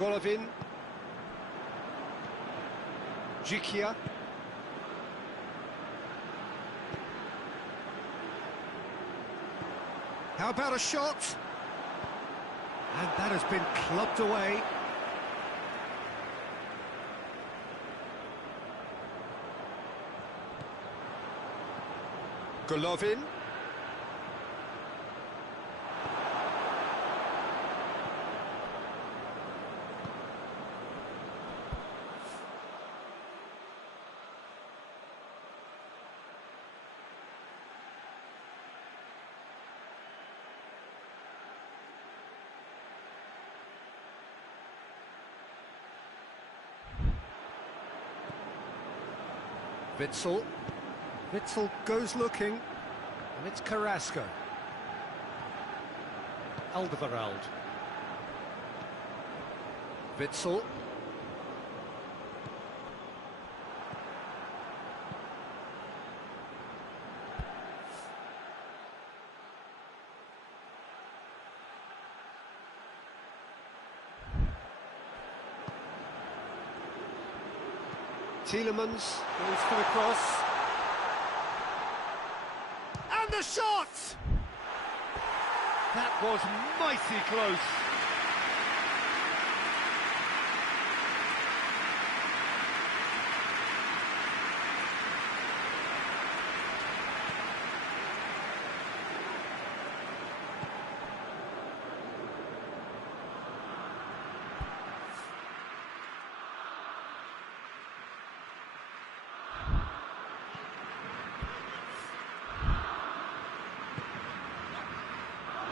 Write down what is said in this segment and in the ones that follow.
Golovin. Jikia. How about a shot? And that has been clubbed away. Golovin. Witsel. Witsel goes looking, and it's Carrasco. Alderweireld. Witsel. Tielemans goes for the cross. And the shot! That was mighty close.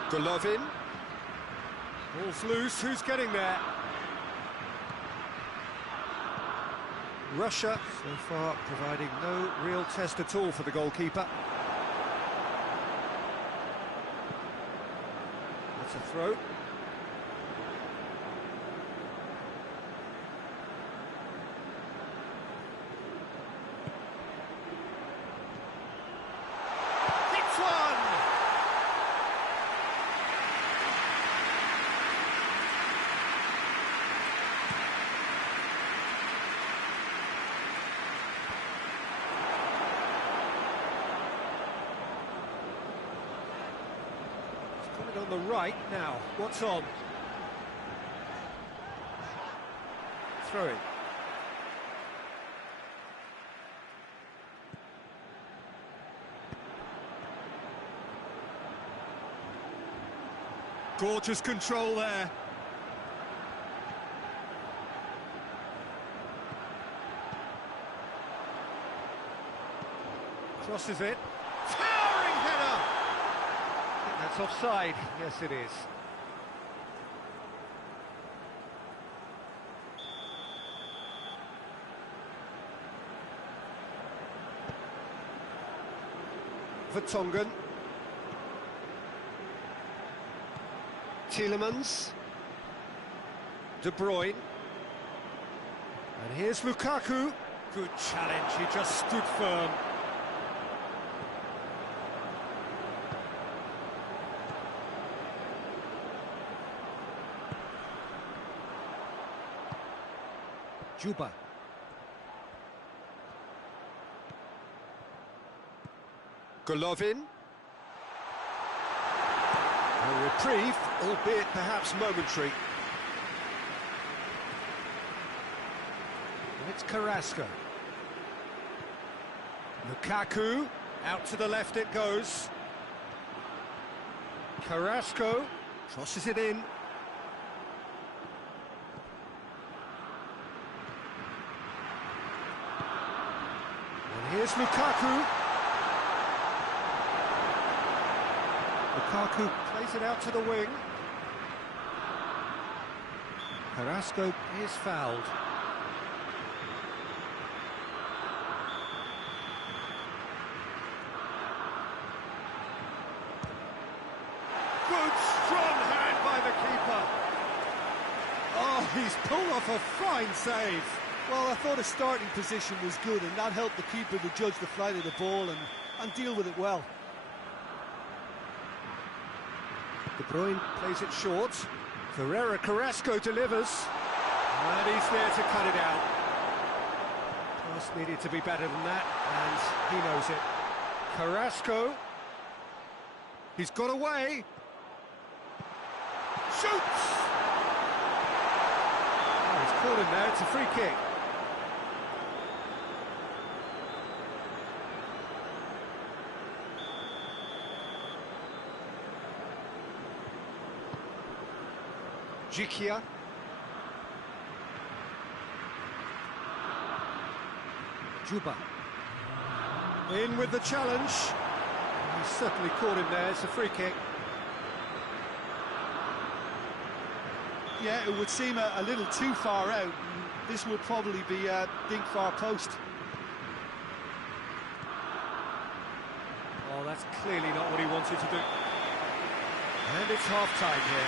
Golovin. Ball's loose, who's getting there? Russia, so far, providing no real test at all for the goalkeeper. That's a throw. Hits one! On the right now, what's on? Throwing. Gorgeous control there. Crosses it. Towering header! That's offside. Yes, it is. Vertonghen. Tielemans. De Bruyne. And here's Lukaku. Good challenge, he just stood firm. Juba. Golovin. A reprieve, albeit perhaps momentary. And it's Carrasco. Lukaku, out to the left it goes. Carrasco crosses it in. Here's Lukaku. Lukaku plays it out to the wing. Carrasco is fouled. Good, strong hand by the keeper. Oh, he's pulled off a fine save. Well, I thought his starting position was good, and that helped the keeper to judge the flight of the ball and deal with it well. De Bruyne plays it short. Carrasco delivers. And he's there to cut it out. Just needed to be better than that, and he knows it. Carrasco. He's got away. Shoots! Oh, he's caught him there, it's a free kick. Jikia. Juba. In with the challenge. He's certainly caught him there, it's a free kick. Yeah, it would seem a little too far out. This would probably be a dink far post. Oh, that's clearly not what he wanted to do. And it's half-time here.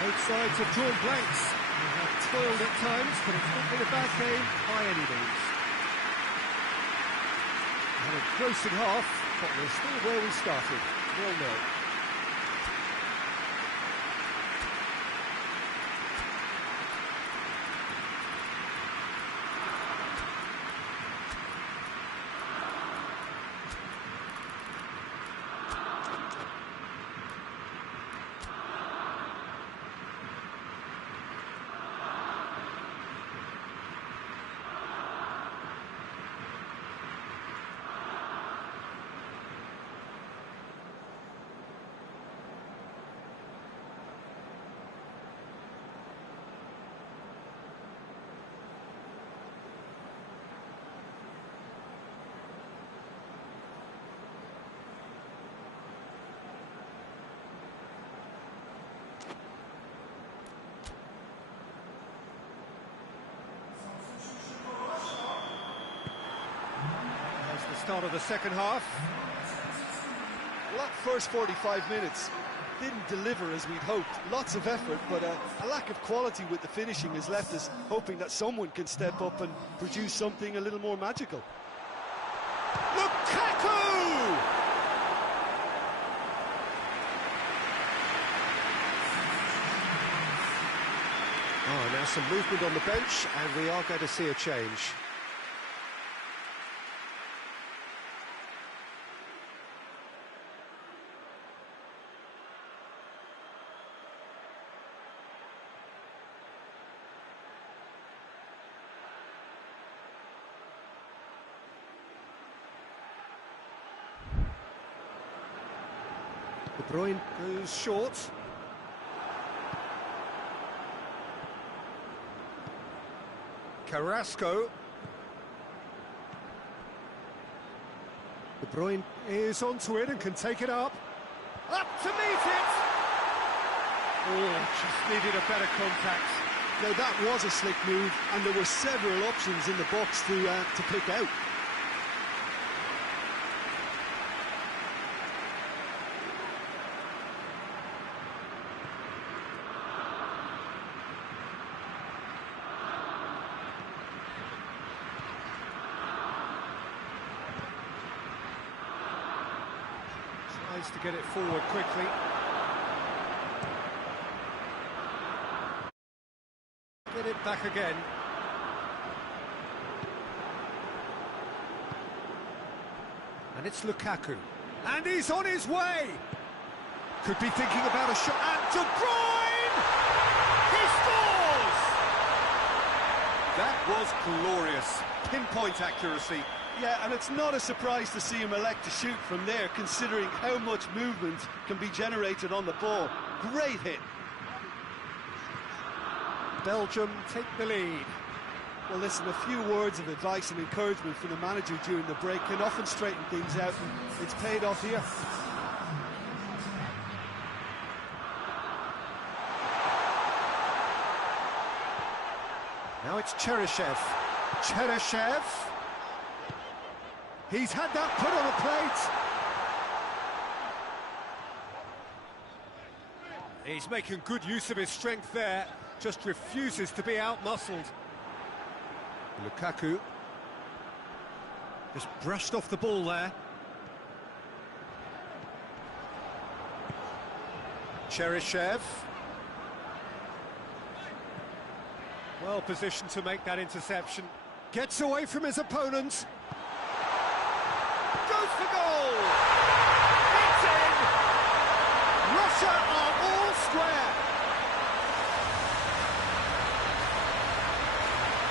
Both sides have drawn blanks. They have toiled at times, but it's not been a bad game by any means. And a grossing half, but we're still where we started. 0-0. Start of the second half. Well, that first 45 minutes didn't deliver as we'd hoped. Lots of effort, but a lack of quality with the finishing has left us hoping that someone can step up and produce something a little more magical. Lukaku! Oh, now some movement on the bench, and we are going to see a change. De Bruyne goes short. Carrasco. De Bruyne is onto it and can take it up. Up to meet it! Oh, just needed a better contact. Now that was a slick move, and there were several options in the box to pick out. Tries to get it forward quickly. Get it back again. And it's Lukaku. And he's on his way! Could be thinking about a shot. And De Bruyne! He scores! That was glorious. Pinpoint accuracy. Yeah, and it's not a surprise to see him elect to shoot from there, considering how much movement can be generated on the ball. Great hit. Belgium take the lead. Well, listen, a few words of advice and encouragement from the manager during the break can often straighten things out, and it's paid off here. Now it's Cheryshev. Cheryshev. He's had that put on a plate. He's making good use of his strength there. Just refuses to be outmuscled. Lukaku. Just brushed off the ball there. Cheryshev. Well positioned to make that interception. Gets away from his opponent. Goes for goal! It's in! Russia are all square.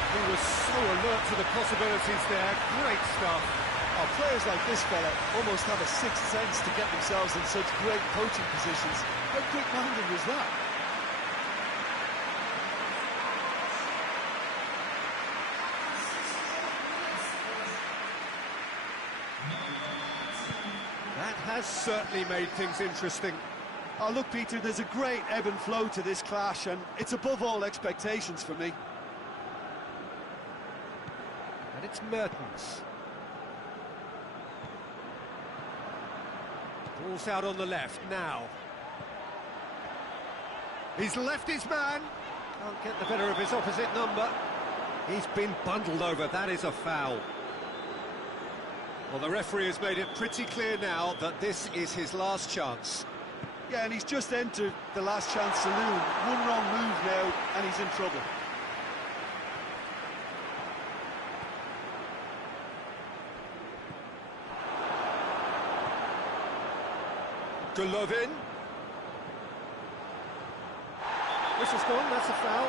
He was so alert to the possibilities there. Great stuff. Oh, players like this fella almost have a sixth sense to get themselves in such great coaching positions. How quick-minded was that? That has certainly made things interesting. Oh, look, Peter, there's a great ebb and flow to this clash, and it's above all expectations for me. And it's Mertens. Ball's out on the left now. He's left his man. Can't get the better of his opposite number. He's been bundled over. That is a foul. Well, the referee has made it pretty clear now that this is his last chance. Yeah, and he's just entered the last chance saloon. One wrong move now, and he's in trouble. Golovin. Whistle's gone, that's a foul.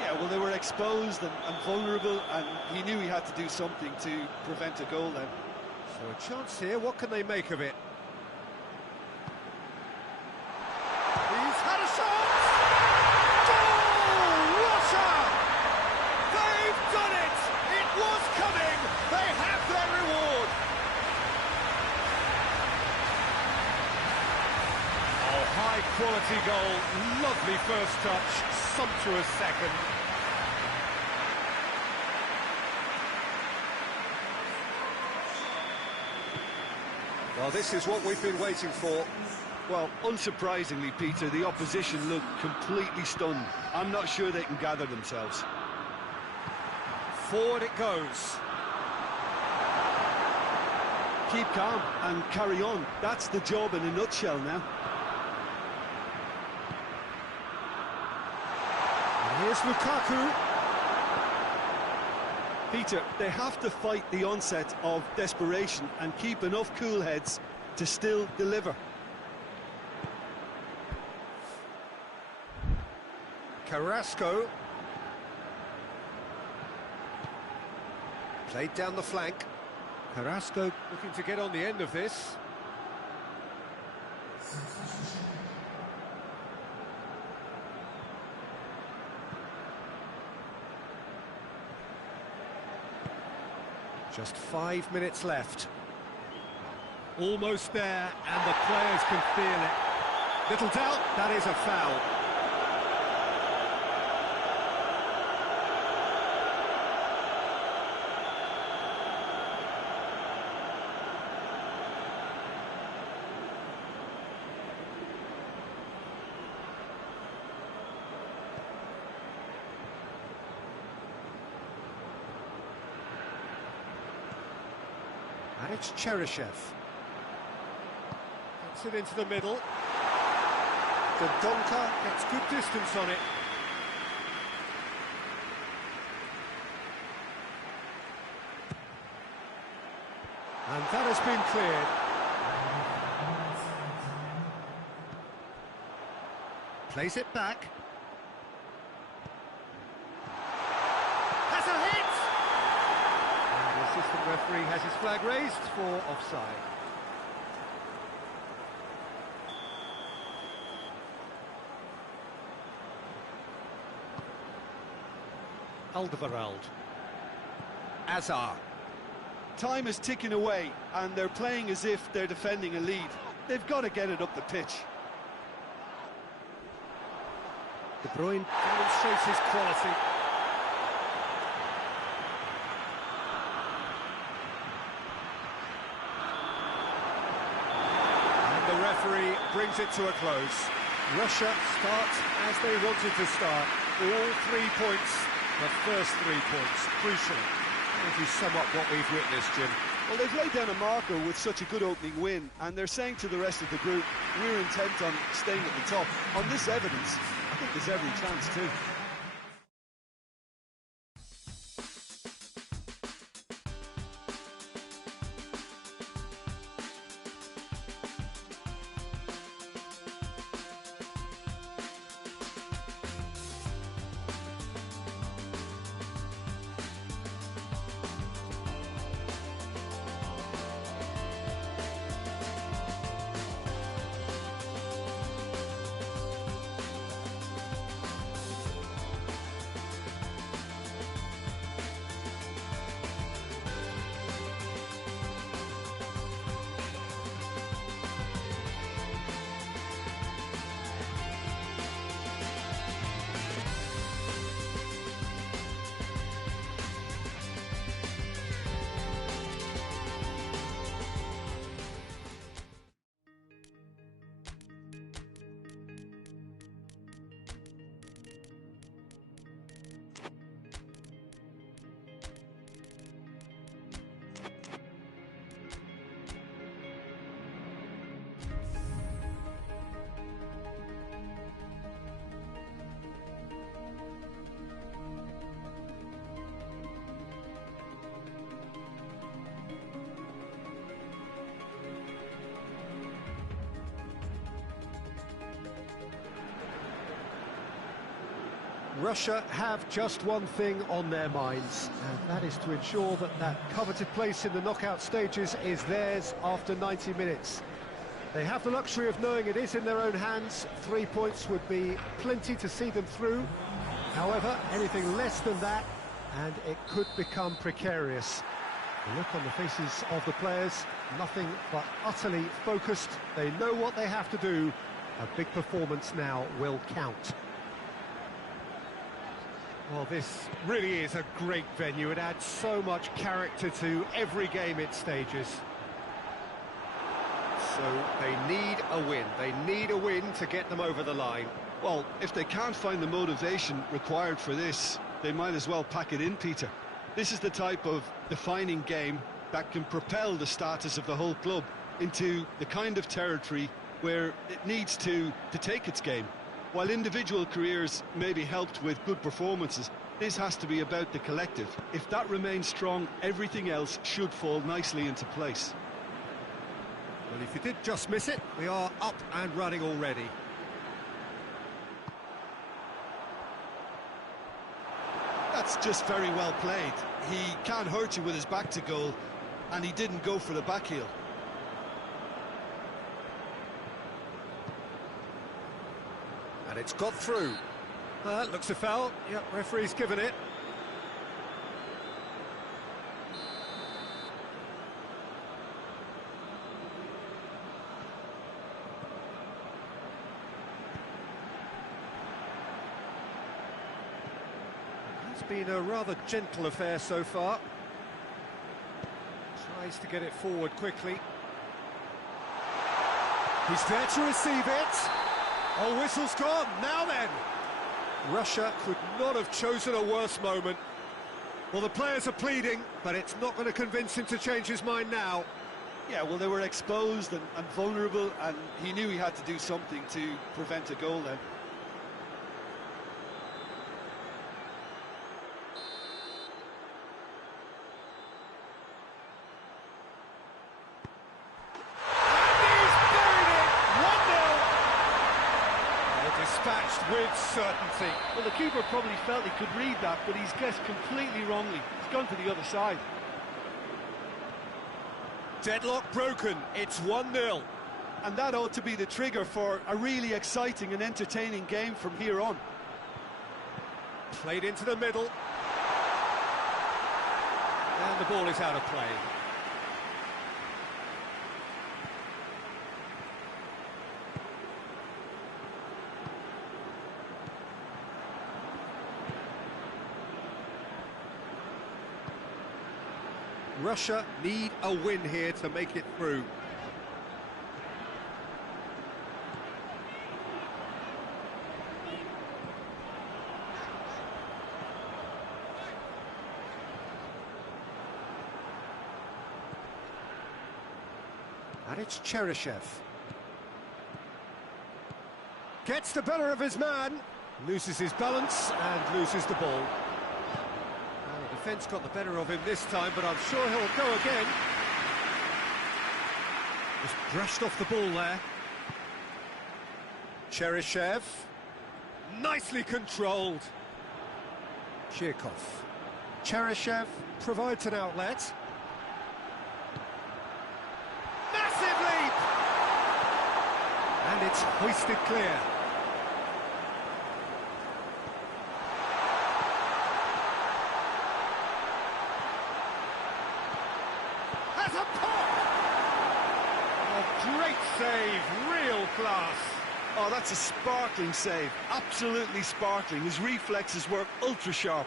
Yeah, well, they were exposed and vulnerable, and he knew he had to do something to prevent a goal then. So a chance here, what can they make of it? He's had a shot! Goal! Russia! They've done it! It was coming! They have their reward! Oh, high quality goal, lovely first touch, sumptuous second. Well, this is what we've been waiting for. Well, unsurprisingly, Peter, the opposition look completely stunned. I'm not sure they can gather themselves. Forward it goes. Keep calm and carry on. That's the job in a nutshell now. And here's Lukaku. Peter, they have to fight the onset of desperation and keep enough cool heads to still deliver. Carrasco. Played down the flank. Carrasco looking to get on the end of this. Just 5 minutes left. Almost there, and the players can feel it. Little doubt, that is a foul. And it's Cheryshev. Gets it into the middle. Dondonka gets good distance on it. And that has been cleared. Plays it back. Has a hit! And the assistant referee has his flag raised for offside. Alderweireld. Azar. Time is ticking away, and they're playing as if they're defending a lead. They've got to get it up the pitch. De Bruyne demonstrates his quality. And the referee brings it to a close. Russia starts as they wanted to start. All 3 points, the first 3 points, crucial. If you sum up what we've witnessed, Jim. Well, they've laid down a marker with such a good opening win, and they're saying to the rest of the group, we're intent on staying at the top. On this evidence, I think there's every chance too. Russia have just one thing on their minds, and that is to ensure that that coveted place in the knockout stages is theirs after 90 minutes. They have the luxury of knowing it is in their own hands. 3 points would be plenty to see them through. However, anything less than that, and it could become precarious. The look on the faces of the players, nothing but utterly focused. They know what they have to do. A big performance now will count. Well, this really is a great venue. It adds so much character to every game it stages. So they need a win. They need a win to get them over the line. Well, if they can't find the motivation required for this, they might as well pack it in, Peter. This is the type of defining game that can propel the status of the whole club into the kind of territory where it needs to take its game. While individual careers may be helped with good performances, this has to be about the collective. If that remains strong, everything else should fall nicely into place. Well, if you did just miss it, we are up and running already. That's just very well played. He can't hurt you with his back to goal, and he didn't go for the back heel. And it's got through. Looks a foul. Yep, referee's given it. It's been a rather gentle affair so far. Tries to get it forward quickly. He's there to receive it. Oh, whistle's gone, now then! Russia could not have chosen a worse moment. Well, the players are pleading, but it's not going to convince him to change his mind now. Yeah, well, they were exposed and vulnerable, and he knew he had to do something to prevent a goal then. Dispatched with certainty. Well, the keeper probably felt he could read that, but he's guessed completely wrongly. He's gone to the other side. Deadlock broken, it's 1-0. And that ought to be the trigger for a really exciting and entertaining game from here on. Played into the middle. And the ball is out of play. Russia need a win here to make it through. And it's Cheryshev. Gets the better of his man, loses his balance and loses the ball. And the defence got the better of him this time, but I'm sure he'll go again. Just brushed off the ball there. Cheryshev. Nicely controlled. Chirkov. Cheryshev provides an outlet. Massive leap! And it's hoisted clear. Has a pop! A great save, real class. Oh, that's a sparkling save, absolutely sparkling. His reflexes were ultra sharp.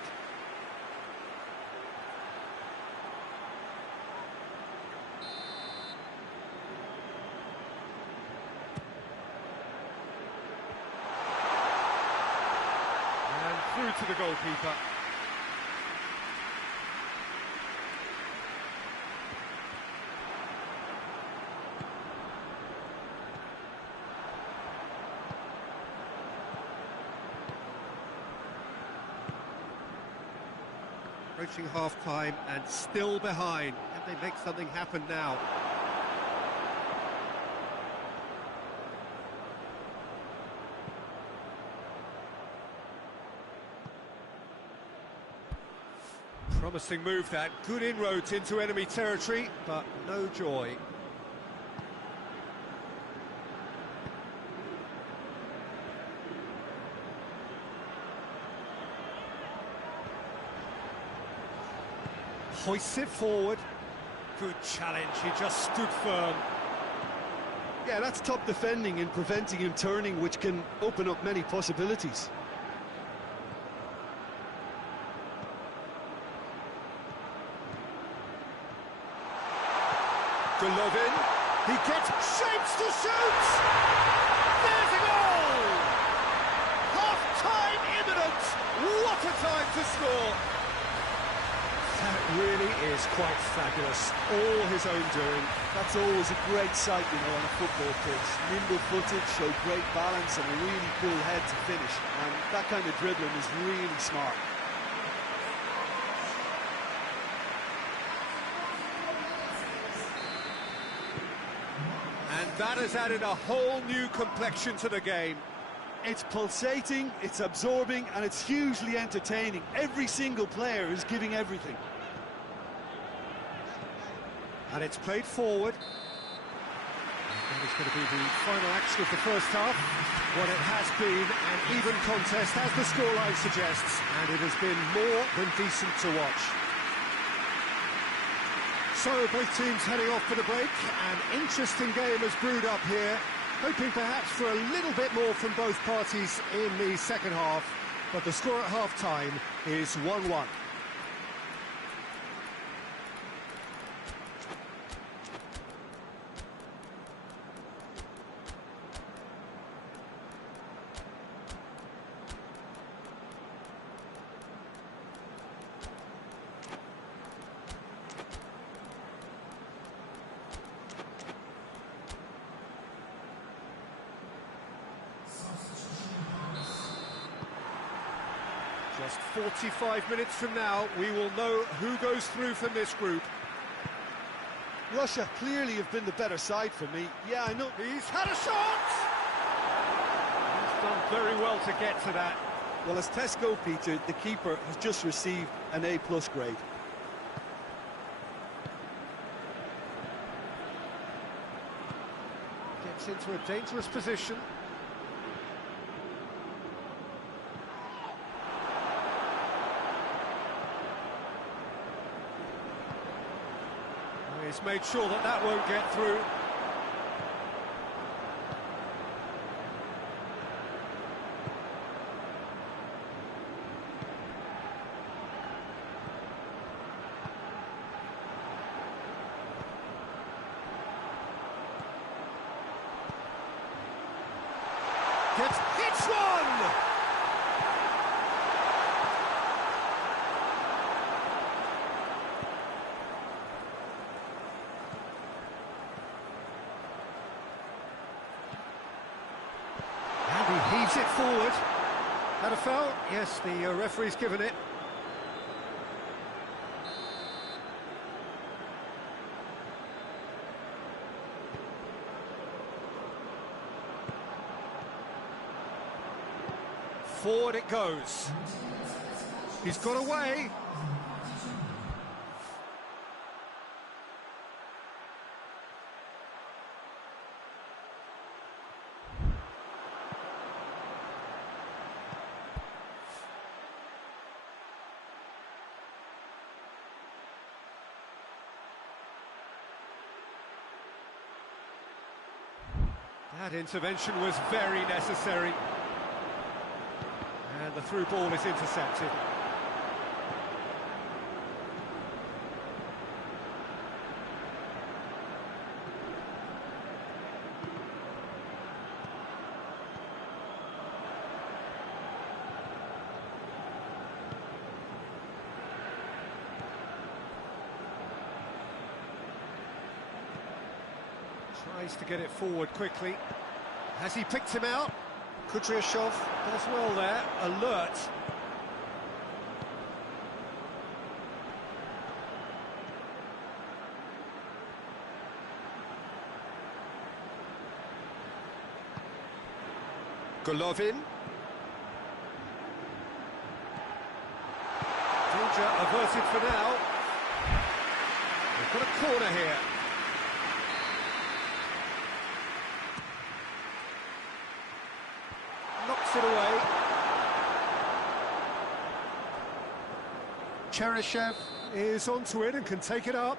And through to the goalkeeper. Approaching half-time and still behind. Can they make something happen now? Promising move that. Good inroads into enemy territory, but no joy. Hoists it forward. Good challenge, he just stood firm. Yeah, that's top defending and preventing him turning, which can open up many possibilities. Golovin, he gets shapes to shoot! There's a goal! Half-time imminent! What a time to score! That really is quite fabulous. All his own doing. That's always a great sight, you know, on a football pitch. Nimble-footed, showed great balance and a really cool head to finish. And that kind of dribbling is really smart. And that has added a whole new complexion to the game. It's pulsating, it's absorbing, and it's hugely entertaining. Every single player is giving everything. And it's played forward. That is going to be the final action of the first half. What it has been an even contest, as the scoreline suggests, and it has been more than decent to watch. So both teams heading off for the break. An interesting game has brewed up here, hoping perhaps for a little bit more from both parties in the second half, but the score at half-time is 1-1. Just 45 minutes from now, we will know who goes through from this group. Russia clearly have been the better side for me. Yeah, I know. He's had a shot! He's done very well to get to that. Well, as tests go, Peter, the keeper has just received an A+ grade. Gets into a dangerous position. He's made sure that that won't get through. Hits one! Heaves it forward. Had a foul? Yes, the referee's given it. Forward it goes. He's got away. That intervention was very necessary. And the through ball is intercepted. Tries to get it forward quickly. Has he picked him out? Kudryashov does well there, alert. Golovin. Danger averted for now. We've got a corner here. Knocks it away. Cheryshev is onto it and can take it up.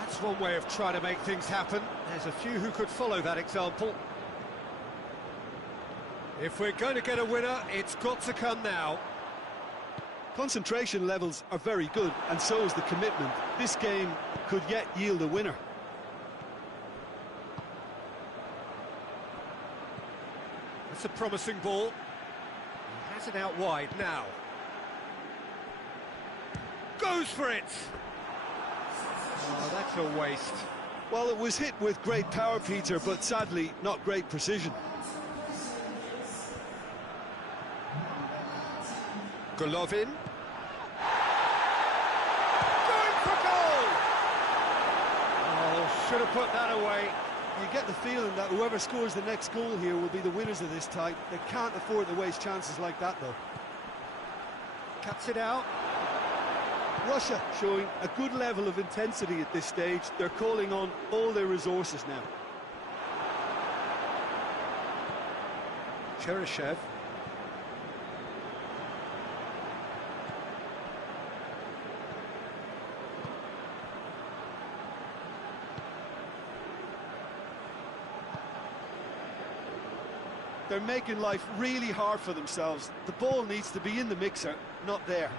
That's one way of trying to make things happen. There's a few who could follow that example. If we're going to get a winner, it's got to come now. Concentration levels are very good, and so is the commitment. This game could yet yield a winner. That's a promising ball. He has it out wide now. Goes for it! Oh, that's a waste. Well, it was hit with great power, Peter, but sadly, not great precision. Golovin. Going for goal! Oh, should have put that away. You get the feeling that whoever scores the next goal here will be the winners of this tie. They can't afford to waste chances like that, though. Cuts it out. Russia showing a good level of intensity at this stage. They're calling on all their resources now. Cheryshev. They're making life really hard for themselves. The ball needs to be in the mixer, not there.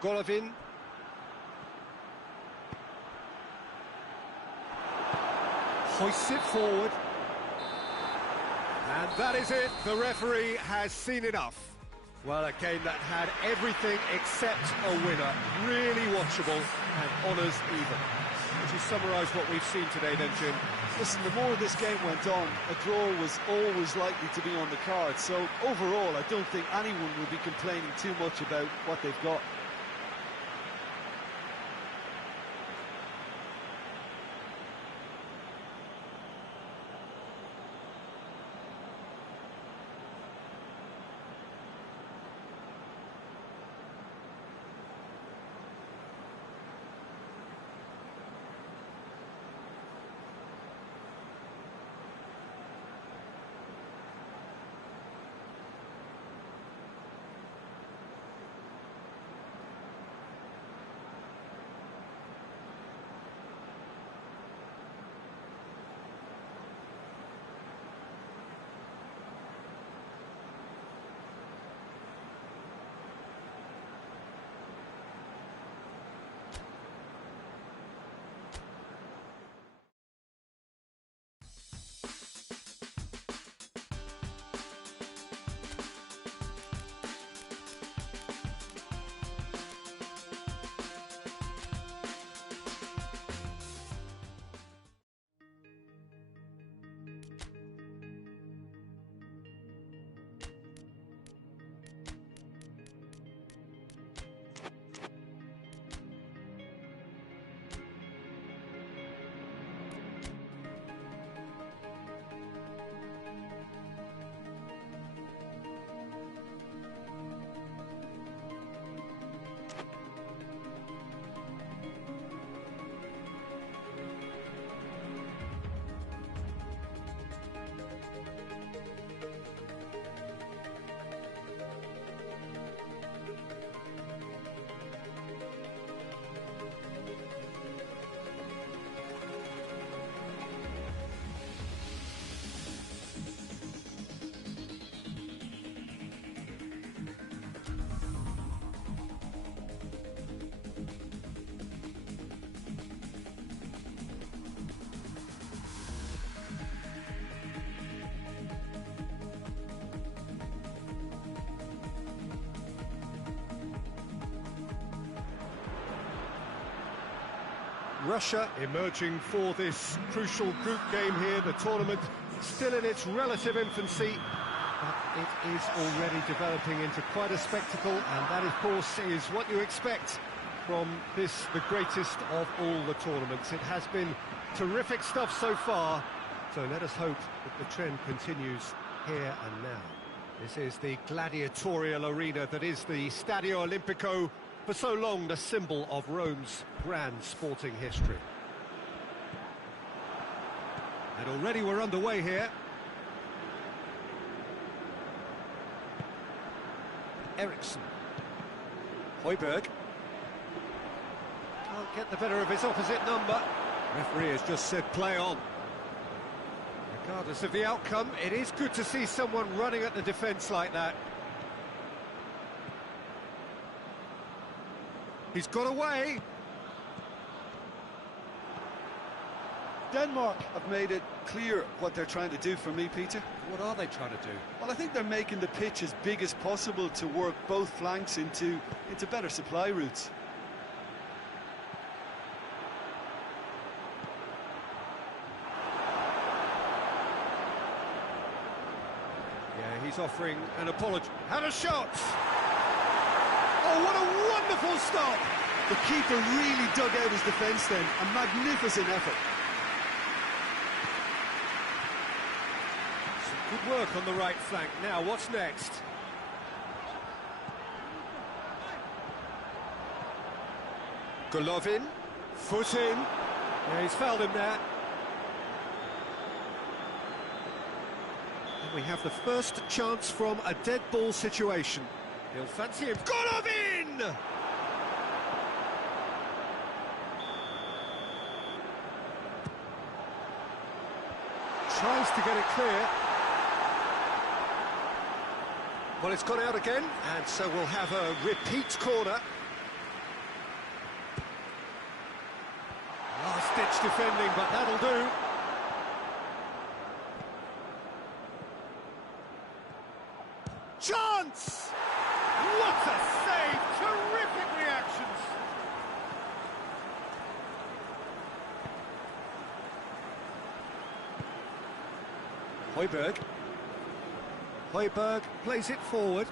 Golovin. Hoists it forward. And that is it. The referee has seen enough. Well, a game that had everything except a winner. Really watchable and honours even. Would you summarise what we've seen today then, Jim? Listen, the more this game went on, a draw was always likely to be on the card. So overall, I don't think anyone will be complaining too much about what they've got. Russia emerging for this crucial group game here. The tournament still in its relative infancy, but it is already developing into quite a spectacle, and that, of course, is what you expect from this, the greatest of all the tournaments. It has been terrific stuff so far, so let us hope that the trend continues here and now. This is the gladiatorial arena that is the Stadio Olimpico, for so long the symbol of Rome's grand sporting history. And already we're underway here. Eriksson. Højbjerg. Can't get the better of his opposite number. Referee has just said play on. Regardless of the outcome, it is good to see someone running at the defence like that. He's got away. Denmark have made it clear what they're trying to do for me, Peter. What are they trying to do? Well, I think they're making the pitch as big as possible to work both flanks into better supply routes. Yeah, he's offering an apology. Had a shot! Oh, what a wonderful stop! The keeper really dug out his defence then. A magnificent effort. Some good work on the right flank. Now, what's next? Golovin, foot in. Yeah, he's fouled him there. And we have the first chance from a dead ball situation. He'll fancy him. Golovin! Tries to get it clear. Well, it's gone out again, and so we'll have a repeat corner. Last-ditch defending, but that'll do. Chance! What a save! Terrific reactions! Højbjerg. Højbjerg plays it forward.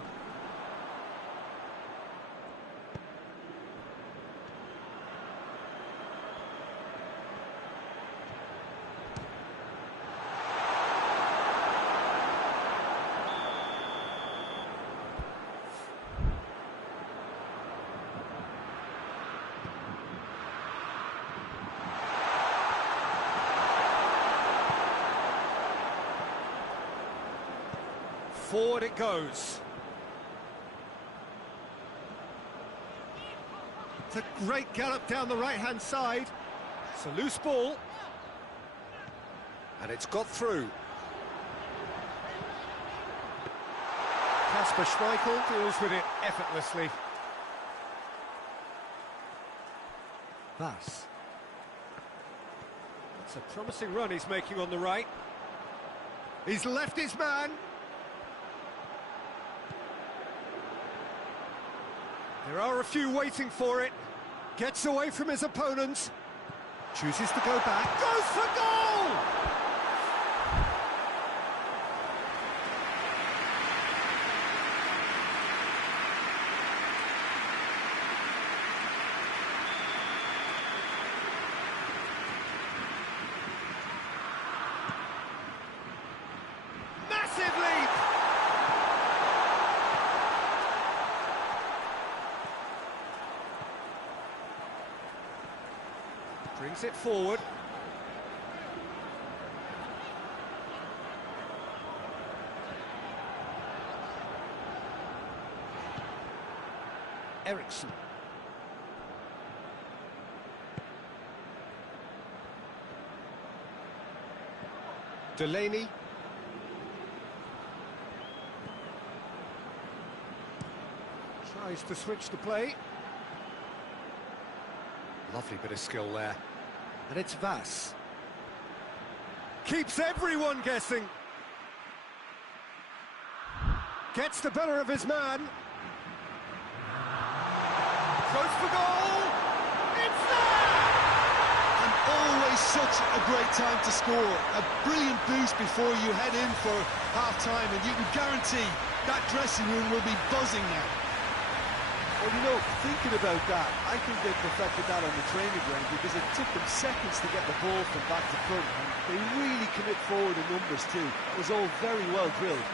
Forward it goes. It's a great gallop down the right-hand side. It's a loose ball. And it's got through. Kasper Schmeichel deals with it effortlessly. Thus. It's a promising run he's making on the right. He's left his man. There are a few waiting for it. Gets away from his opponents. Chooses to go back. Goes for goal! Massive leap! Brings it forward. Eriksson. Delaney. Tries to switch the play. Lovely bit of skill there. And it's Vass. Keeps everyone guessing. Gets the better of his man. Goes for goal. It's there! such a great time to score. A brilliant boost before you head in for half-time, and you can guarantee that dressing room will be buzzing now. Well, you know, thinking about that, I think they perfected that on the training ground because it took them seconds to get the ball from back to front, and they really commit forward in numbers too. It was all very well drilled.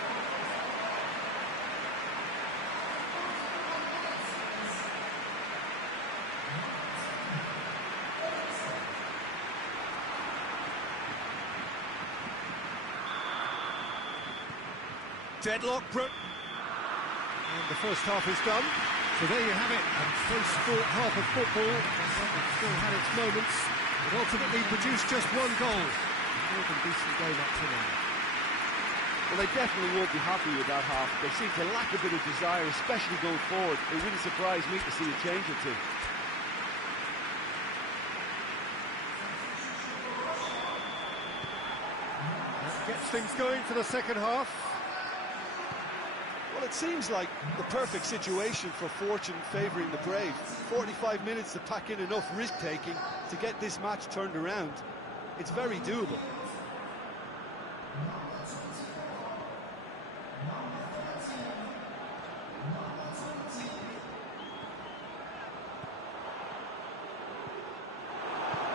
Deadlock broke. And the first half is done. So there you have it. A close-fought half of football. It still had its moments. It ultimately produced just one goal. More than decent game up to now. Well, they definitely won't be happy with that half. They seem to lack a bit of desire, especially going forward. It really surprised me to see a change or two. That gets things going for the second half. Well, it seems like the perfect situation for fortune favouring the brave. 45 minutes to pack in enough risk-taking to get this match turned around. It's very doable.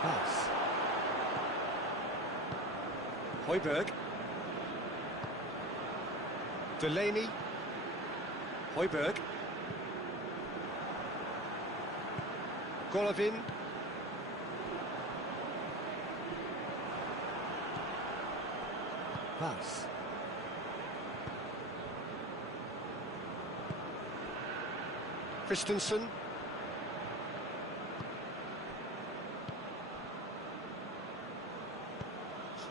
Pass. Højbjerg. Delaney. Højbjerg. Golovin. Pass. Christensen.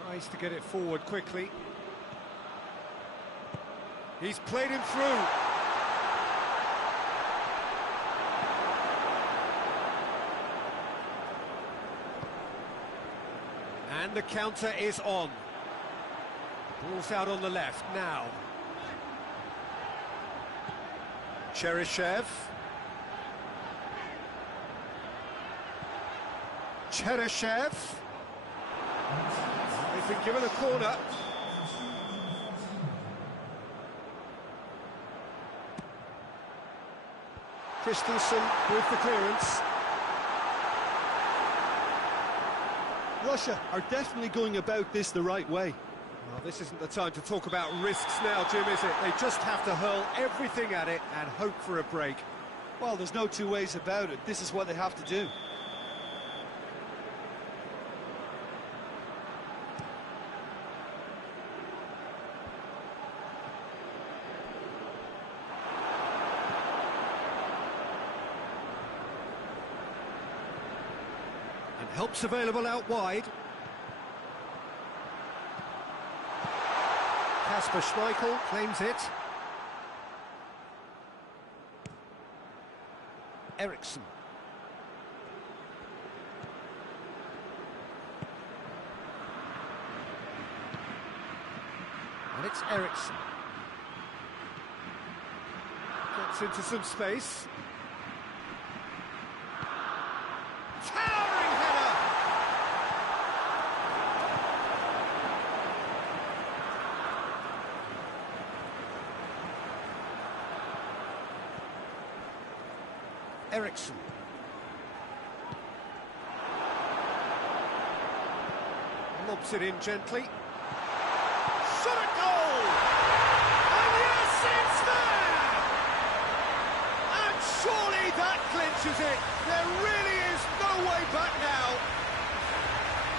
Tries to get it forward quickly. He's played him through. And the counter is on. Ball's out on the left now. Cheryshev. Cheryshev. They've been given a corner. Christensen with the clearance. Russia are definitely going about this the right way. Well, this isn't the time to talk about risks now, Jim, is it? They just have to hurl everything at it and hope for a break. Well, there's no two ways about it. This is what they have to do. Help's available out wide. Kasper Schmeichel claims it. Eriksson. And it's Eriksson. Gets into some space. Towering header! Eriksson. Lobs it in gently. Shot at goal! And yes, it's there! And surely that clinches it. There really is no way back now.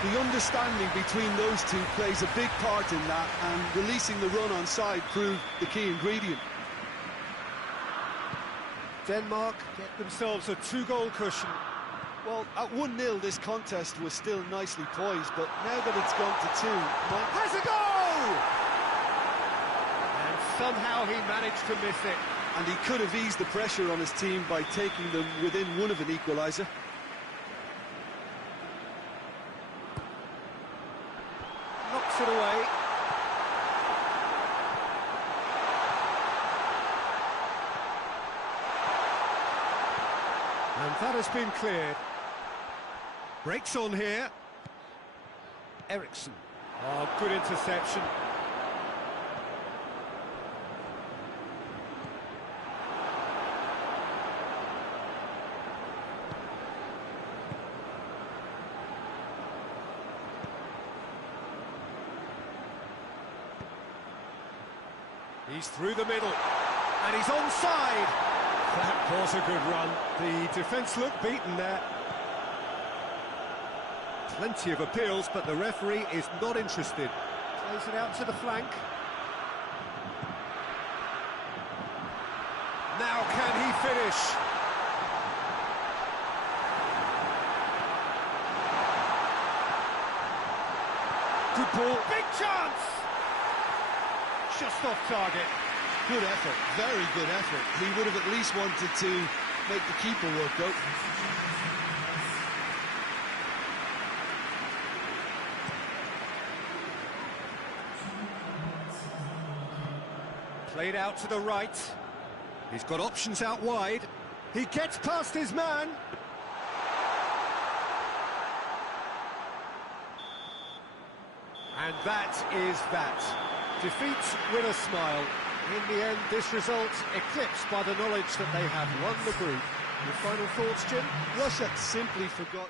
The understanding between those two plays a big part in that, and releasing the run on side proved the key ingredient. Denmark get themselves a two-goal cushion. Well, at 1-0 this contest was still nicely poised, but now that it's gone to 2... Has a goal! And somehow he managed to miss it. And he could have eased the pressure on his team by taking them within one of an equaliser. Knocks it away. And that has been cleared. Breaks on here. Ericsson. Oh, good interception. He's through the middle, and he's onside. That was a good run. The defence looked beaten there. Plenty of appeals, but the referee is not interested. Plays it out to the flank. Now can he finish? Good ball. Big chance! Just off target. Good effort, very good effort. He would have at least wanted to make the keeper work out. Played out to the right. He's got options out wide. He gets past his man. And that is that. Defeat with a smile. In the end, this result eclipsed by the knowledge that they have won the group. Your final thoughts, Jim? Russia simply forgot.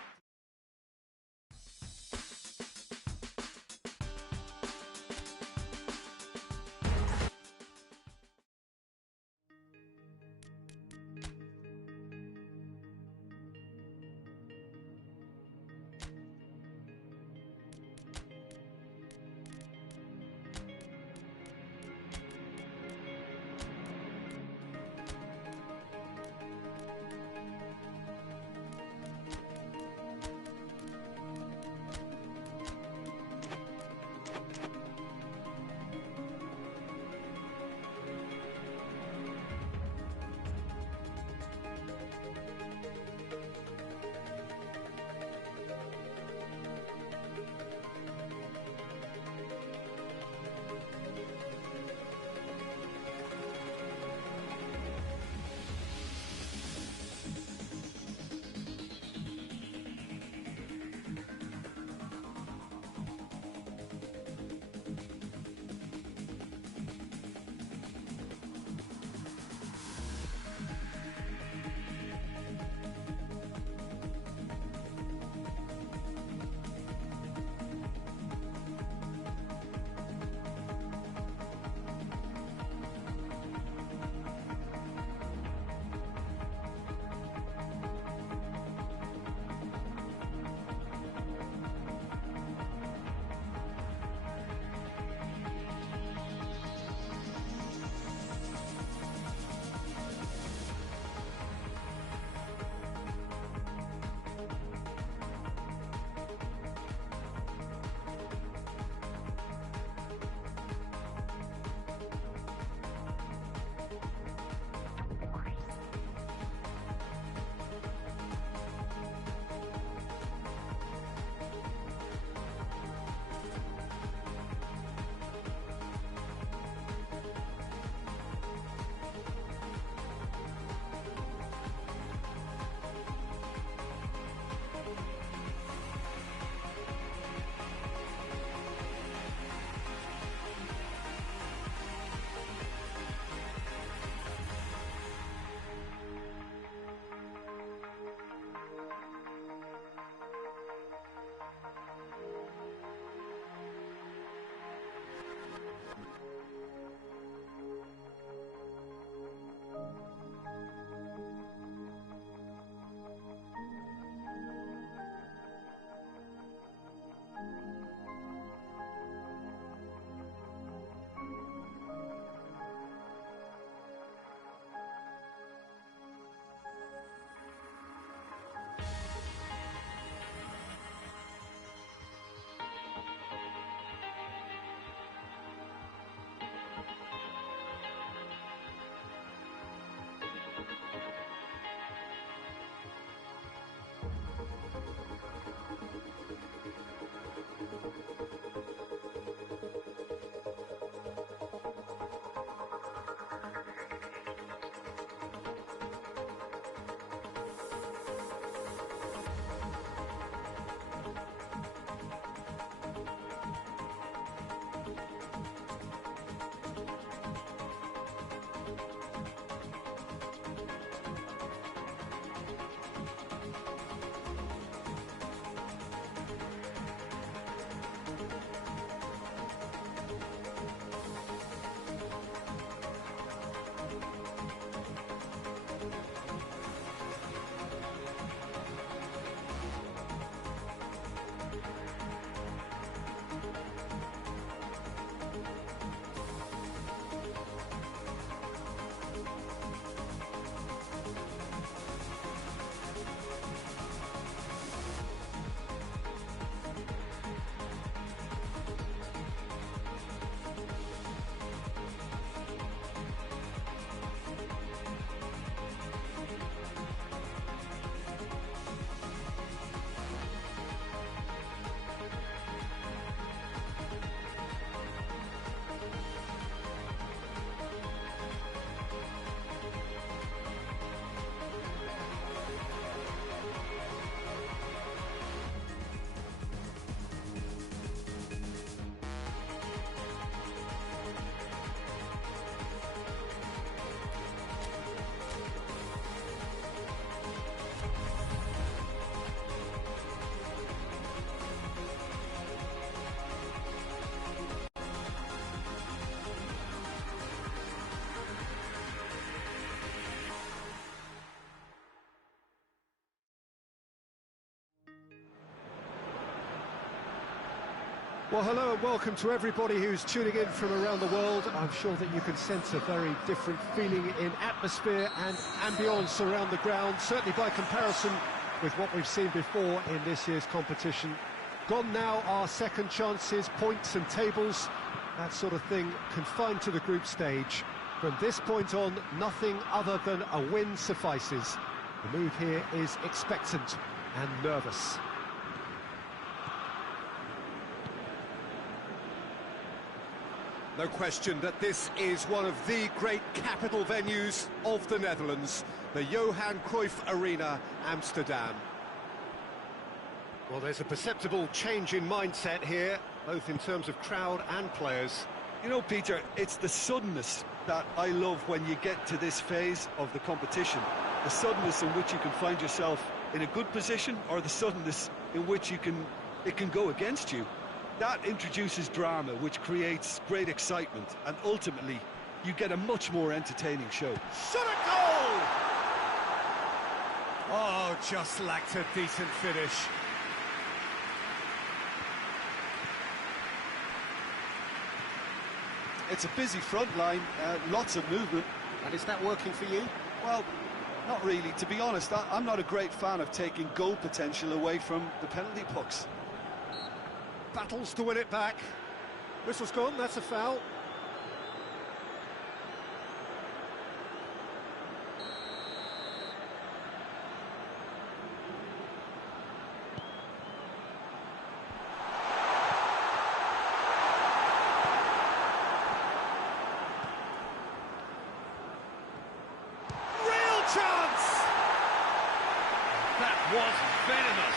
Well, hello and welcome to everybody who's tuning in from around the world. I'm sure that you can sense a very different feeling in atmosphere and ambience around the ground, certainly by comparison with what we've seen before in this year's competition. Gone now are second chances, points and tables, that sort of thing confined to the group stage. From this point on, nothing other than a win suffices. The mood here is expectant and nervous. No question that this is one of the great capital venues of the Netherlands, the Johan Cruyff Arena, Amsterdam. Well, there's a perceptible change in mindset here, both in terms of crowd and players. You know, Peter, it's the suddenness that I love when you get to this phase of the competition. The suddenness in which you can find yourself in a good position, or the suddenness in which it can go against you. That introduces drama, which creates great excitement, and ultimately, you get a much more entertaining show. Shot a goal! Oh, just lacked a decent finish. It's a busy front line, lots of movement. And is that working for you? Well, not really. To be honest, I'm not a great fan of taking goal potential away from the penalty box. Battles to win it back. Whistle's gone, that's a foul. Real chance! That was venomous.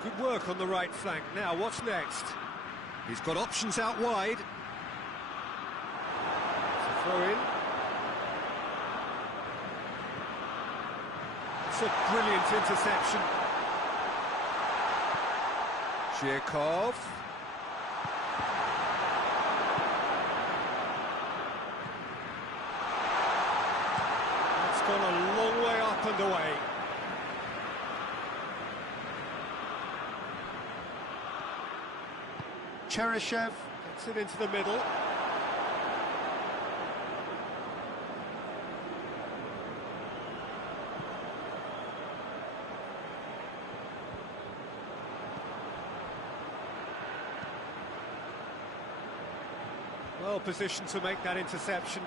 Good work on the right flank. Now, what's next? He's got options out wide. It's a throw in. It's a brilliant interception. Chirkov. That's gone a long way up and away. Cheryshev gets it into the middle. Well positioned to make that interception.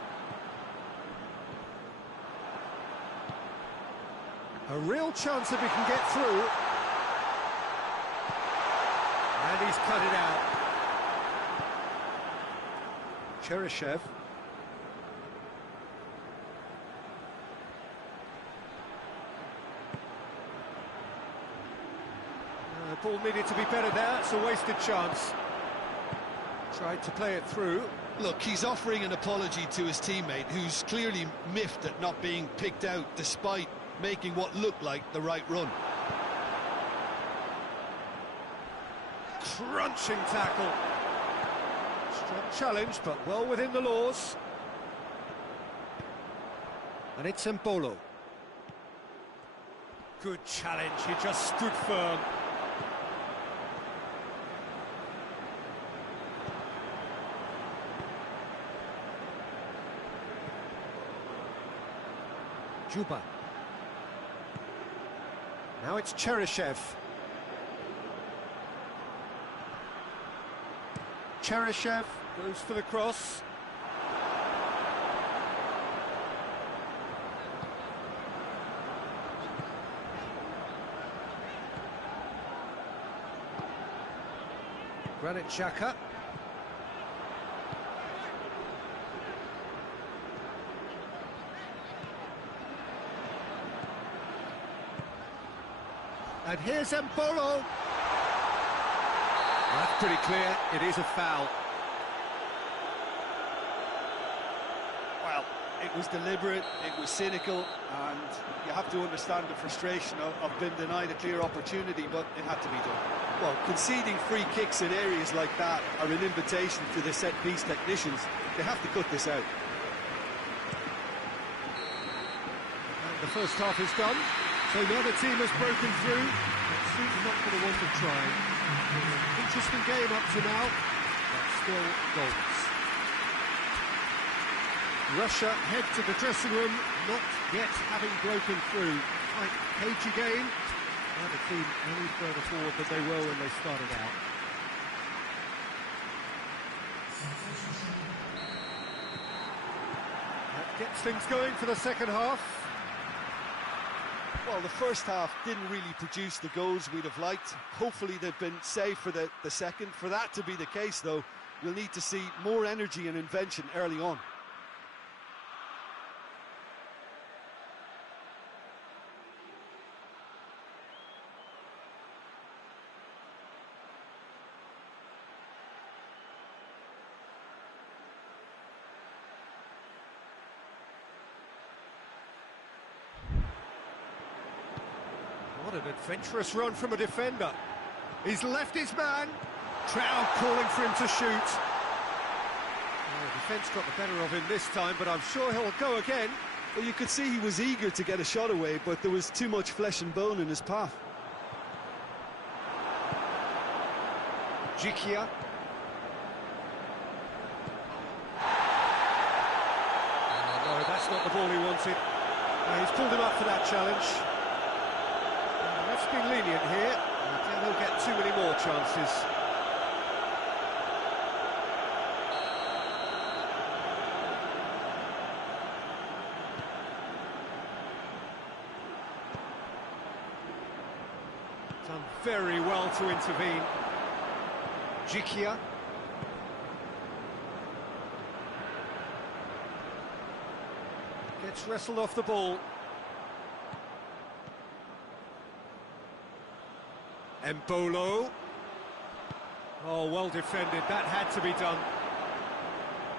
A real chance if he can get through. And he's cut it out. Cheryshev. The ball needed to be better there, it's a wasted chance. Tried to play it through. Look, he's offering an apology to his teammate, who's clearly miffed at not being picked out despite making what looked like the right run. Crunching tackle. Strong challenge, but well within the laws. And it's Mbolo. Good challenge, he just stood firm. Juba. Now it's Cheryshev. Cheryshev goes for the cross. Granit Xhaka. And here's Mbolo. That's pretty clear, it is a foul. Well, it was deliberate, it was cynical, and you have to understand the frustration of being denied a clear opportunity, but it had to be done. Well, conceding free kicks in areas like that are an invitation to the set-piece technicians They have to cut this out. And the first half is done, so the other team has broken through, but seems not for the want of trying. Interesting game up to now, but still goals. Russia head to the dressing room, not yet having broken through. Quite cagey game. Now the team any further forward than they were when they started out. That gets things going for the second half. Well, the first half didn't really produce the goals we'd have liked. Hopefully they've been saved for the second. For that to be the case, though, you'll need to see more energy and invention early on. What an adventurous run from a defender. He's left his man. Trout calling for him to shoot. Oh, the defence got the better of him this time, but I'm sure he'll go again. Well, you could see he was eager to get a shot away, but there was too much flesh and bone in his path. Jikia. Oh, no, that's not the ball he wanted. He's pulled him up for that challenge. Let's be lenient here. Then he'll get too many more chances. Done very well to intervene. Jikia. Gets wrestled off the ball. Embolo. Oh, well defended. That had to be done.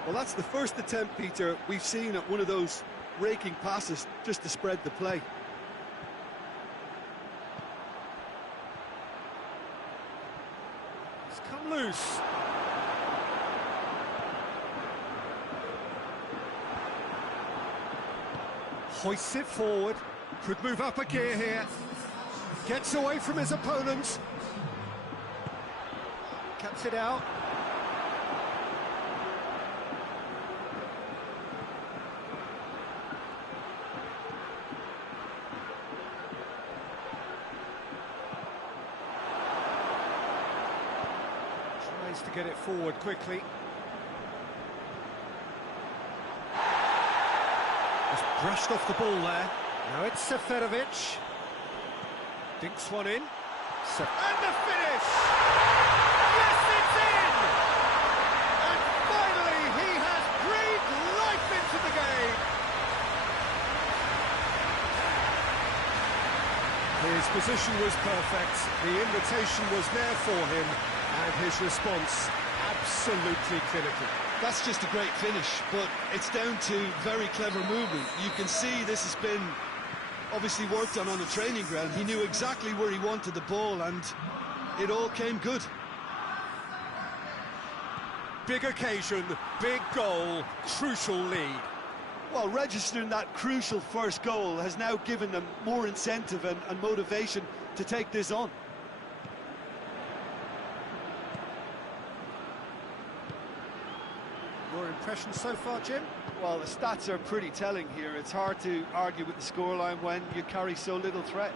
Well, that's the first attempt, Peter, we've seen at one of those raking passes just to spread the play. It's come loose. Hoists it forward. Could move up a gear here. Gets away from his opponent. Cuts it out. Tries to get it forward quickly. Just brushed off the ball there. Now it's Seferovic. Dinks one in. And the finish! Yes, it's in! And finally, he has breathed life into the game. His position was perfect. The invitation was there for him, and his response absolutely clinical. That's just a great finish, but it's down to very clever movement. You can see this has been obviously worked on the training ground. He knew exactly where he wanted the ball, and it all came good. Big occasion, big goal, crucial lead. Well, registering that crucial first goal has now given them more incentive and motivation to take this on. Your impression so far, Jim? Well, the stats are pretty telling here. It's hard to argue with the scoreline when you carry so little threat.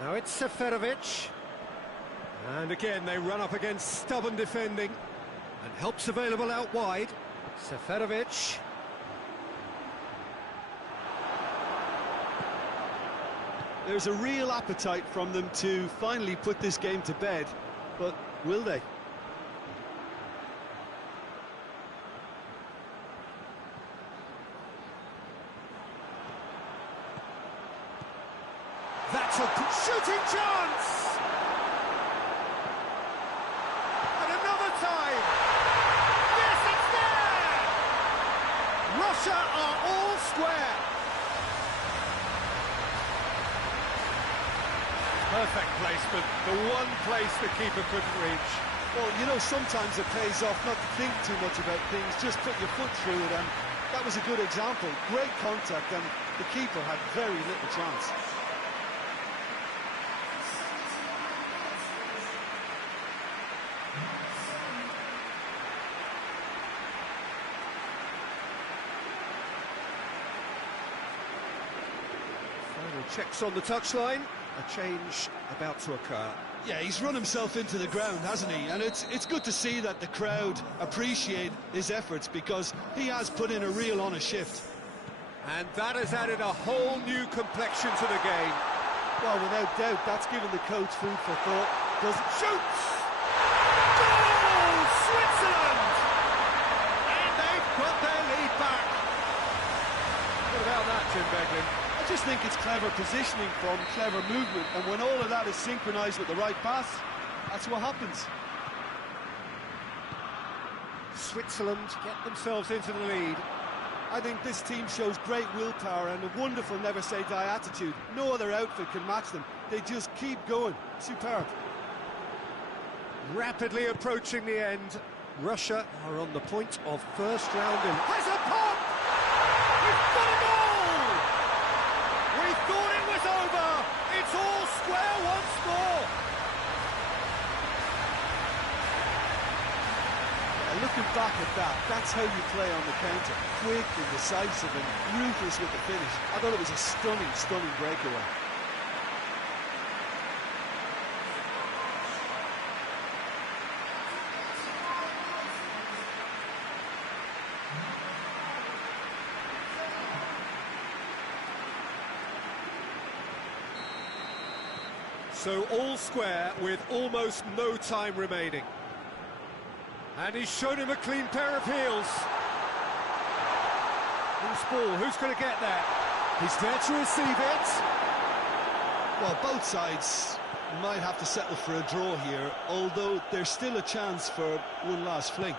Now it's Seferovic. And again, they run up against stubborn defending. And help's available out wide. Seferovic. There's a real appetite from them to finally put this game to bed, but will they? That's a shooting chance! And another time! Yes, it's there! Russia are all square! Perfect placement, the one place the keeper couldn't reach. Well, you know, sometimes it pays off not to think too much about things, just put your foot through it, and that was a good example. Great contact, and the keeper had very little chance. Final checks on the touchline. A change about to occur. Yeah, he's run himself into the ground, hasn't he? And it's good to see that the crowd appreciate his efforts, because he has put in a real honest shift. And that has added a whole new complexion to the game. Well, without doubt, that's given the coach food for thought. Shoots! Goal! Switzerland! And they've got their lead back. What about that, Tim Beglin? I just think it's clever positioning from clever movement, and when all of that is synchronised with the right pass, that's what happens. Switzerland get themselves into the lead. I think this team shows great willpower and a wonderful never-say-die attitude. No other outfit can match them. They just keep going. Superb. Rapidly approaching the end. Russia are on the point of first round and has a pop! We've got a goal! We thought it was over. It's all square once more. Looking back at that, that's how you play on the counter. Quick and decisive and ruthless with the finish. I thought it was a stunning, stunning breakaway. So all square with almost no time remaining. And he's shown him a clean pair of heels. Loose ball, who's going to get that? He's there to receive it. Well, both sides might have to settle for a draw here, although there's still a chance for one last fling.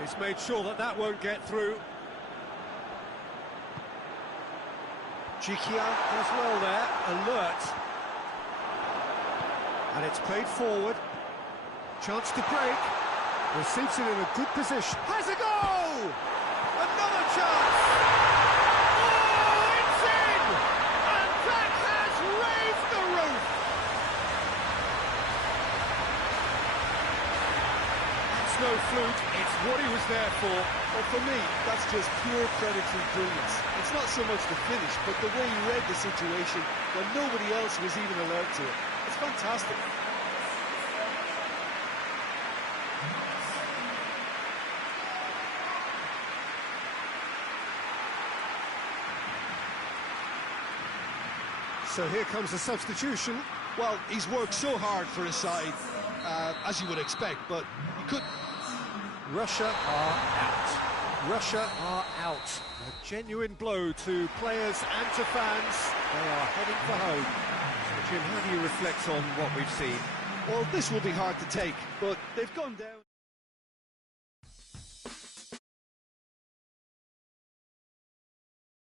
He's made sure that that won't get through. Chikia as well there, alert. And it's played forward. Chance to break. Receives it in a good position. Has a goal! Another chance! Oh, it's in! And that has raised the roof! It's no fluke, it's what he was there for. Well, for me, that's just pure predatory brilliance. It's not so much the finish, but the way he read the situation when nobody else was even alert to it. It's fantastic. So here comes the substitution. Well, he's worked so hard for his side, as you would expect, but he could... Russia are out. Russia are out. A genuine blow to players and to fans. They are heading for home. So, Jim, how do you reflect on what we've seen? Well, this will be hard to take, but they've gone down.